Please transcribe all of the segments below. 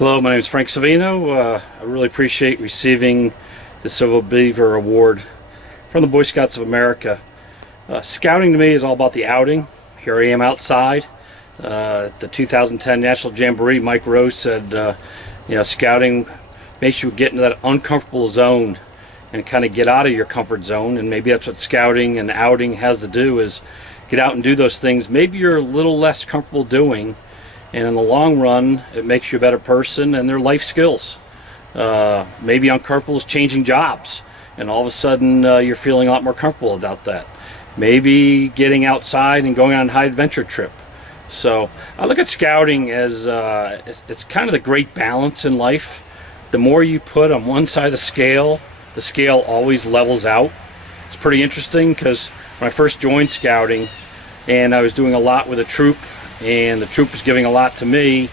Hello, my name is Frank Savino. I really appreciate receiving the Silver Beaver Award from the Boy Scouts of America. Scouting to me is all about the outing. Here I am outside. The 2010 National Jamboree, Mike Rose said, scouting makes you get into that uncomfortable zone and kind of get out of your comfort zone, and maybe that's what scouting and outing has to do, is get out and do those things maybe you're a little less comfortable doing, and in the long run it makes you a better person and their life skills. Maybe uncomfortable is changing jobs, and all of a sudden you're feeling a lot more comfortable about that. Maybe getting outside and going on a high adventure trip. So I look at scouting as it's kind of the great balance in life. The more you put on one side of the scale always levels out. It's pretty interesting because when I first joined scouting and I was doing a lot with a troop, and the troop was giving a lot to me,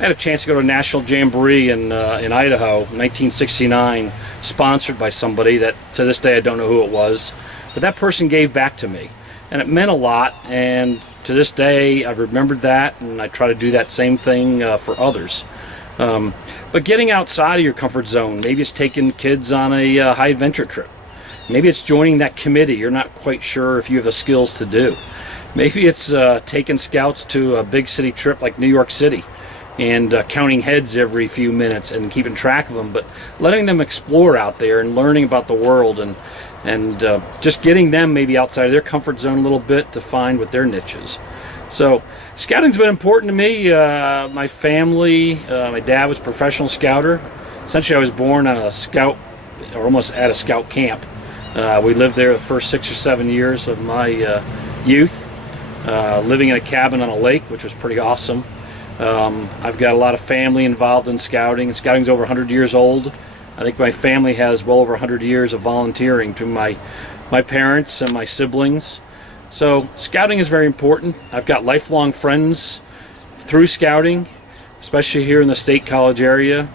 I had a chance to go to a national jamboree in Idaho, 1969, sponsored by somebody that to this day I don't know who it was, but that person gave back to me, and it meant a lot. And to this day I've remembered that, and I try to do that same thing for others. But getting outside of your comfort zone, maybe it's taking kids on a high adventure trip. Maybe it's joining that committee you're not quite sure if you have the skills to do. Maybe it's taking scouts to a big city trip like New York City and counting heads every few minutes and keeping track of them, but letting them explore out there and learning about the world, and just getting them maybe outside of their comfort zone a little bit to find what their niche is. So scouting's been important to me. My family, my dad was a professional scouter. Essentially I was born on a scout, or almost at a scout camp. We lived there the first 6 or 7 years of my youth. Living in a cabin on a lake, which was pretty awesome. I've got a lot of family involved in scouting. Scouting's over 100 years old. I think my family has well over 100 years of volunteering to my parents and my siblings. So scouting is very important. I've got lifelong friends through scouting, especially here in the State College area.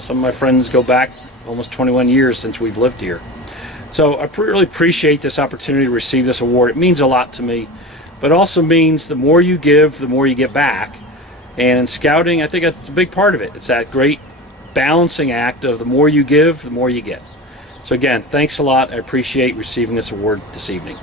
Some of my friends go back almost 21 years since we've lived here. So I really appreciate this opportunity to receive this award. It means a lot to me. But also means the more you give, the more you get back. And in scouting, I think that's a big part of it. It's that great balancing act of the more you give, the more you get. So again, thanks a lot. I appreciate receiving this award this evening.